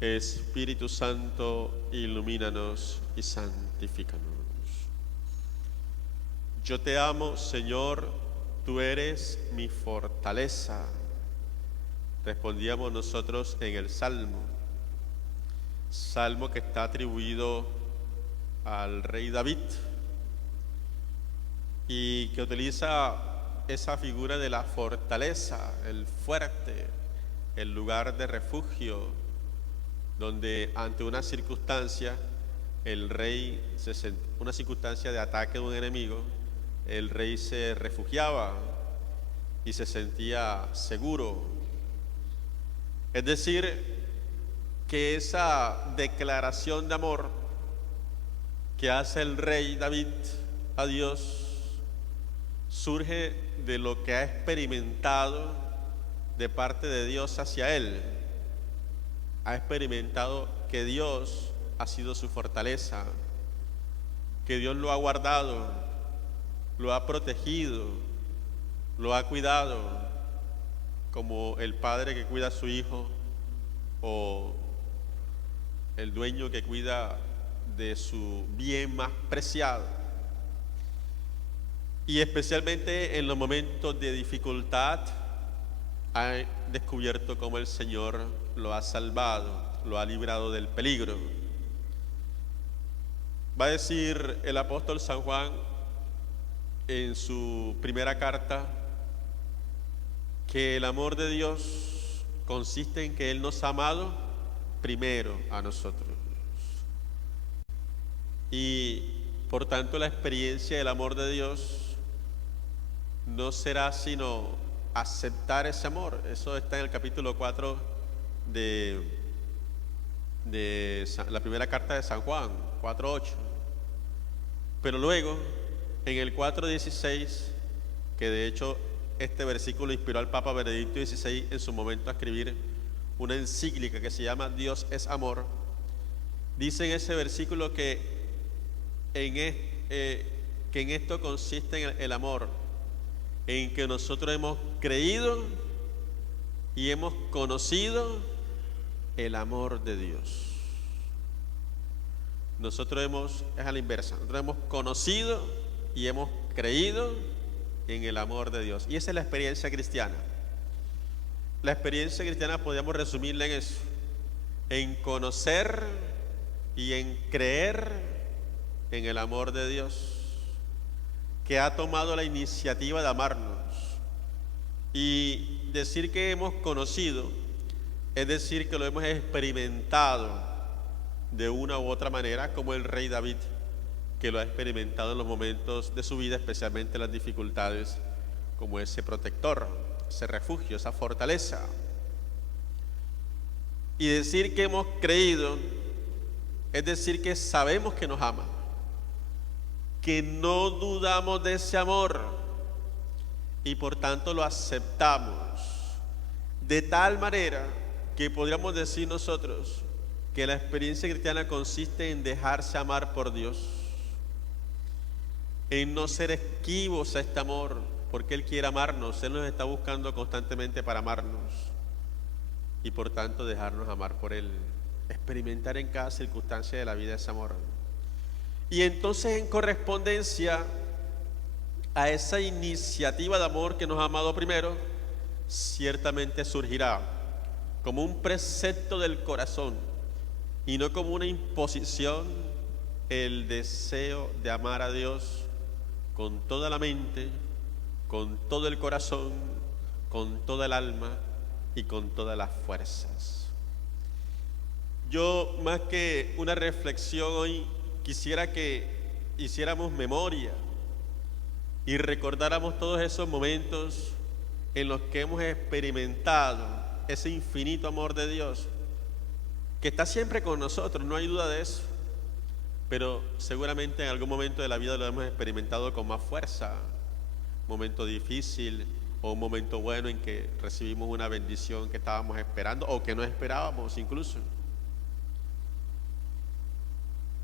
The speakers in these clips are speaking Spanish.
Espíritu Santo, ilumínanos y santifícanos. Yo te amo, Señor, tú eres mi fortaleza. Respondíamos nosotros en el Salmo que está atribuido al rey David y que utiliza esa figura de la fortaleza, el fuerte, el lugar de refugio, donde ante una circunstancia el rey, una circunstancia de ataque de un enemigo, el rey se refugiaba y se sentía seguro. Es decir, que esa declaración de amor que hace el rey David a Dios surge de lo que ha experimentado de parte de Dios hacia él. Ha experimentado que Dios ha sido su fortaleza, que Dios lo ha guardado, lo ha protegido, lo ha cuidado, como el padre que cuida a su hijo o el dueño que cuida de su bien más preciado. Y especialmente en los momentos de dificultad ha descubierto cómo el Señor lo ha salvado, lo ha librado del peligro. Va a decir el apóstol San Juan en su primera carta que el amor de Dios consiste en que Él nos ha amado primero a nosotros. Y por tanto la experiencia del amor de Dios no será sino aceptar ese amor. Eso está en el capítulo 4 de la primera carta de San Juan, 4:8. Pero luego, en el 4:16, que de hecho este versículo inspiró al Papa Benedicto XVI en su momento a escribir una encíclica que se llama Dios es amor, dice en ese versículo que en esto consiste el amor, en que nosotros hemos creído y hemos conocido el amor de Dios. Es a la inversa, nosotros hemos conocido y hemos creído en el amor de Dios. Y esa es la experiencia cristiana. La experiencia cristiana podríamos resumirla en eso, en conocer y en creer en el amor de Dios, que ha tomado la iniciativa de amarnos. Y decir que hemos conocido es decir que lo hemos experimentado de una u otra manera, como el rey David, que lo ha experimentado en los momentos de su vida, especialmente en las dificultades, como ese protector, ese refugio, esa fortaleza. Y decir que hemos creído es decir que sabemos que nos ama, que no dudamos de ese amor y por tanto lo aceptamos, de tal manera que podríamos decir nosotros que la experiencia cristiana consiste en dejarse amar por Dios, en no ser esquivos a este amor, porque Él quiere amarnos, Él nos está buscando constantemente para amarnos y por tanto dejarnos amar por Él, experimentar en cada circunstancia de la vida ese amor. Y entonces en correspondencia a esa iniciativa de amor que nos ha amado primero, ciertamente surgirá como un precepto del corazón y no como una imposición el deseo de amar a Dios con toda la mente, con todo el corazón, con toda el alma y con todas las fuerzas. Yo, más que una reflexión hoy, quisiera que hiciéramos memoria y recordáramos todos esos momentos en los que hemos experimentado ese infinito amor de Dios, que está siempre con nosotros, no hay duda de eso, pero seguramente en algún momento de la vida lo hemos experimentado con más fuerza, un momento difícil o un momento bueno en que recibimos una bendición que estábamos esperando o que no esperábamos incluso.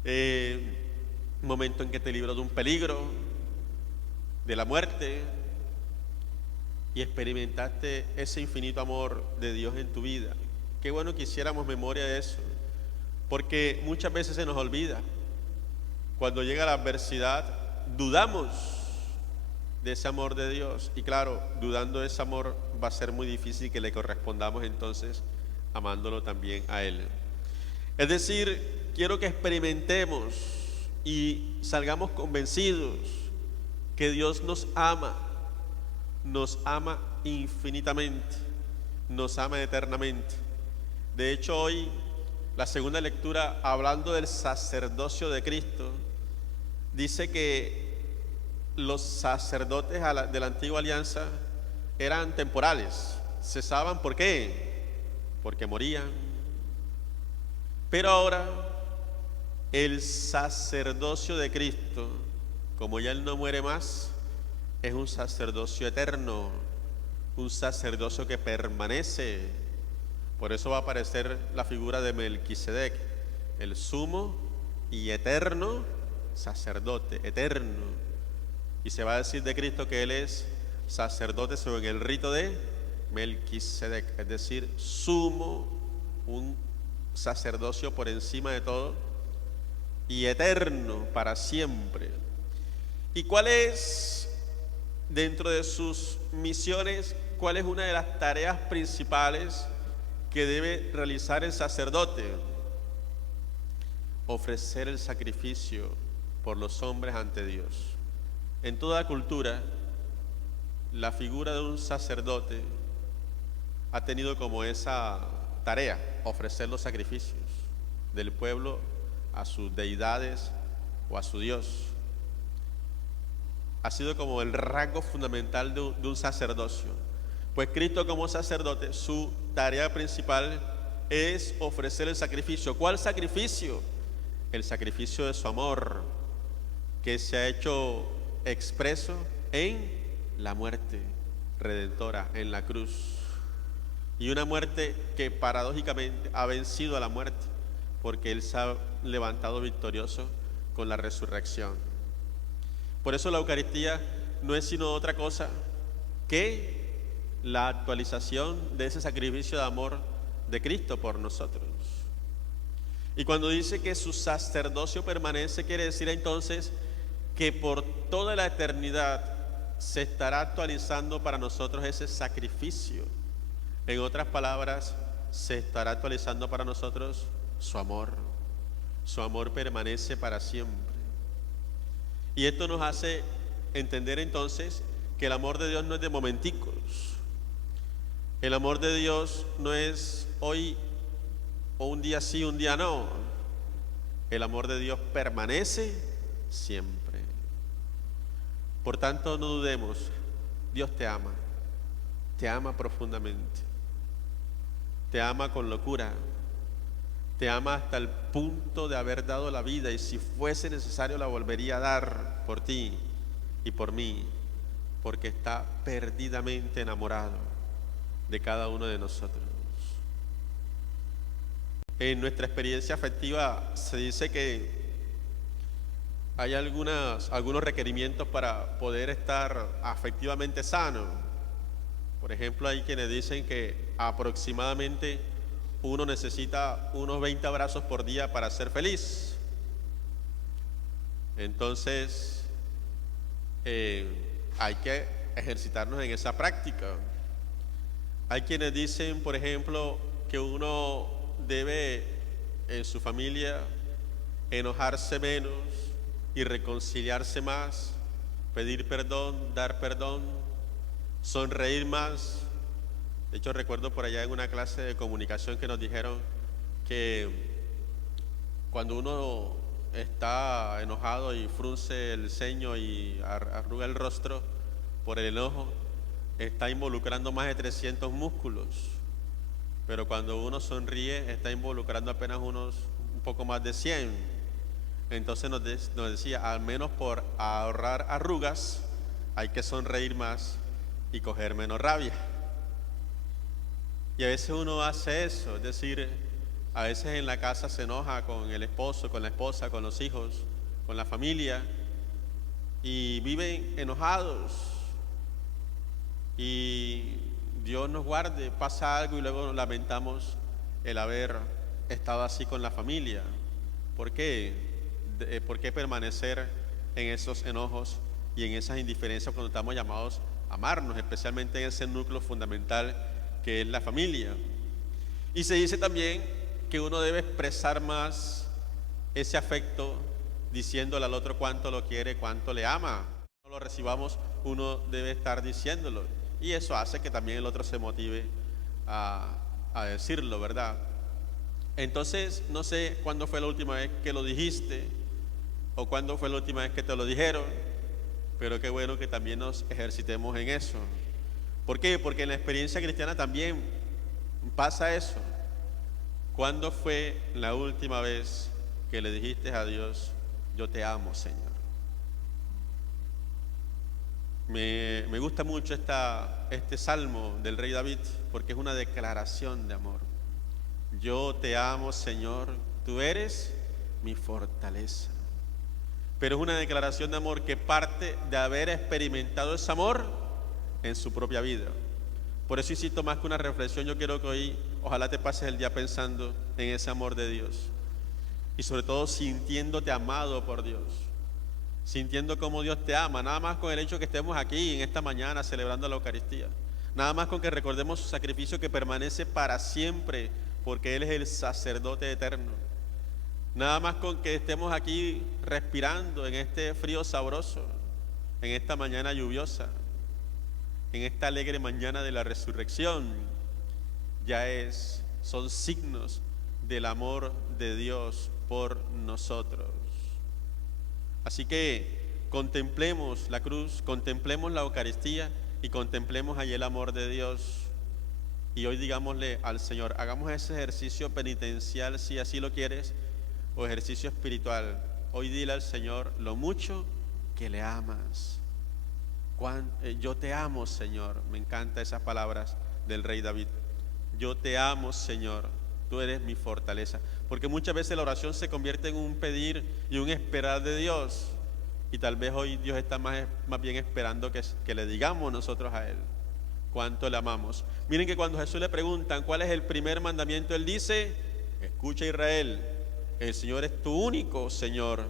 Un momento en que te libró de un peligro, de la muerte, y experimentaste ese infinito amor de Dios en tu vida, Qué bueno que hiciéramos memoria de eso, porque muchas veces se nos olvida. Cuando llega la adversidad, dudamos de ese amor de Dios. Y claro, dudando de ese amor va a ser muy difícil que le correspondamos entonces amándolo también a Él. Es decir, quiero que experimentemos y salgamos convencidos que Dios nos ama infinitamente, nos ama eternamente. De hecho, hoy la segunda lectura, hablando del sacerdocio de Cristo, dice que los sacerdotes de la antigua alianza eran temporales, cesaban. ¿Por qué? Porque morían. Pero ahora el sacerdocio de Cristo, como ya Él no muere más, es un sacerdocio eterno, un sacerdocio que permanece. Por eso va a aparecer la figura de Melquisedec, el sumo y eterno sacerdote, eterno. Y se va a decir de Cristo que Él es sacerdote según el rito de Melquisedec, es decir, sumo, un sacerdocio por encima de todo y eterno para siempre. ¿Y cuál es, dentro de sus misiones, cuál es una de las tareas principales que debe realizar el sacerdote? Ofrecer el sacrificio por los hombres ante Dios. En toda cultura, la figura de un sacerdote ha tenido como esa tarea, ofrecer los sacrificios del pueblo a sus deidades o a su Dios. Ha sido como el rasgo fundamental de un sacerdocio. Pues Cristo, como sacerdote, su tarea principal es ofrecer el sacrificio. ¿Cuál sacrificio? El sacrificio de su amor, que se ha hecho expreso en la muerte redentora, en la cruz. Y una muerte que paradójicamente ha vencido a la muerte, porque Él se ha levantado victorioso con la resurrección. Por eso la Eucaristía no es sino otra cosa que la actualización de ese sacrificio de amor de Cristo por nosotros. Y cuando dice que su sacerdocio permanece, quiere decir entonces que por toda la eternidad se estará actualizando para nosotros ese sacrificio. En otras palabras, se estará actualizando para nosotros su amor. Su amor permanece para siempre. Y esto nos hace entender entonces que el amor de Dios no es de momenticos. El amor de Dios no es hoy o un día sí, un día no. El amor de Dios permanece siempre. Por tanto, no dudemos, Dios te ama profundamente, te ama con locura, te ama hasta el punto de haber dado la vida, y si fuese necesario la volvería a dar por ti y por mí, porque está perdidamente enamorado de cada uno de nosotros. En nuestra experiencia afectiva se dice que hay algunos requerimientos para poder estar afectivamente sano. Por ejemplo, hay quienes dicen que aproximadamente uno necesita unos 20 abrazos por día para ser feliz. Entonces, hay que ejercitarnos en esa práctica. Hay quienes dicen, por ejemplo, que uno debe en su familia enojarse menos y reconciliarse más, pedir perdón, dar perdón, sonreír más. De hecho, recuerdo por allá en una clase de comunicación que nos dijeron que cuando uno está enojado y frunce el ceño y arruga el rostro por el enojo, está involucrando más de 300 músculos. Pero cuando uno sonríe, está involucrando apenas un poco más de 100. Entonces nos decía, al menos por ahorrar arrugas, hay que sonreír más y coger menos rabia. Y a veces uno hace eso, es decir, a veces en la casa se enoja con el esposo, con la esposa, con los hijos, con la familia, y viven enojados. Y Dios nos guarde, pasa algo y luego nos lamentamos el haber estado así con la familia? ¿Por qué? ¿Por qué permanecer en esos enojos y en esas indiferencias cuando estamos llamados a amarnos, especialmente en ese núcleo fundamental que es la familia? Y se dice también que uno debe expresar más ese afecto diciéndole al otro cuánto lo quiere, cuánto le ama. Cuando lo recibamos, uno debe estar diciéndolo. Y eso hace que también el otro se motive a decirlo, ¿verdad? Entonces, no sé cuándo fue la última vez que lo dijiste o cuándo fue la última vez que te lo dijeron, pero qué bueno que también nos ejercitemos en eso. ¿Por qué? Porque en la experiencia cristiana también pasa eso. ¿Cuándo fue la última vez que le dijiste a Dios, yo te amo, Señor? Me gusta mucho este salmo del rey David porque es una declaración de amor. Yo te amo, Señor, tú eres mi fortaleza. Pero es una declaración de amor que parte de haber experimentado ese amor en su propia vida. Por eso insisto, más que una reflexión, yo quiero que hoy ojalá te pases el día pensando en ese amor de Dios y sobre todo sintiéndote amado por Dios, sintiendo cómo Dios te ama, nada más con el hecho que estemos aquí en esta mañana celebrando la Eucaristía, nada más con que recordemos su sacrificio que permanece para siempre porque Él es el sacerdote eterno, nada más con que estemos aquí respirando en este frío sabroso, en esta mañana lluviosa, en esta alegre mañana de la resurrección, son signos del amor de Dios por nosotros. Así que contemplemos la cruz, contemplemos la Eucaristía y contemplemos allí el amor de Dios. Y hoy digámosle al Señor, hagamos ese ejercicio penitencial si así lo quieres, o ejercicio espiritual. Hoy dile al Señor lo mucho que le amas. Yo te amo, Señor. Me encantan esas palabras del rey David. Yo te amo, Señor. Tú eres mi fortaleza. Porque muchas veces la oración se convierte en un pedir y un esperar de Dios. Y tal vez hoy Dios está más bien esperando que le digamos nosotros a Él cuánto le amamos. Miren que cuando Jesús le preguntan cuál es el primer mandamiento, Él dice, escucha Israel, el Señor es tu único Señor.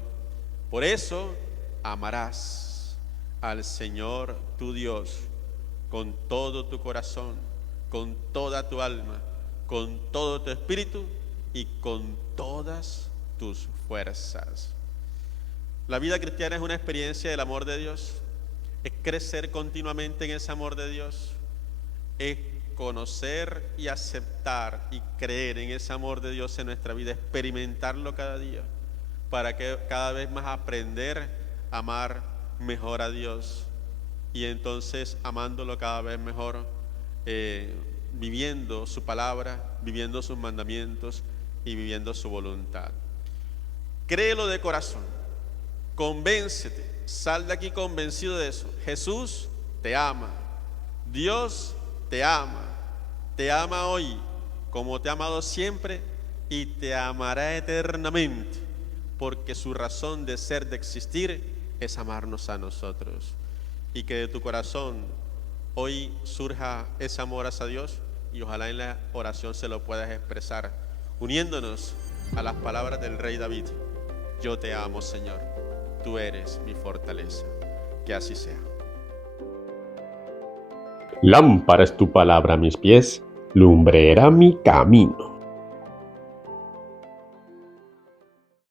Por eso amarás al Señor tu Dios con todo tu corazón, con toda tu alma, con todo tu espíritu y con todas tus fuerzas. La vida cristiana es una experiencia del amor de Dios, es crecer continuamente en ese amor de Dios, es conocer y aceptar y creer en ese amor de Dios en nuestra vida, experimentarlo cada día, para que cada vez más aprender a amar mejor a Dios y entonces amándolo cada vez mejor, viviendo su palabra, viviendo sus mandamientos y viviendo su voluntad. Créelo de corazón, convéncete, sal de aquí convencido de eso. Jesús te ama, Dios te ama hoy como te ha amado siempre y te amará eternamente, porque su razón de ser, de existir, es amarnos a nosotros. Y que de tu corazón hoy surja ese amor hacia Dios y ojalá en la oración se lo puedas expresar, uniéndonos a las palabras del rey David. Yo te amo, Señor, tú eres mi fortaleza. Que así sea. Lámpara es tu palabra a mis pies, lumbrera mi camino.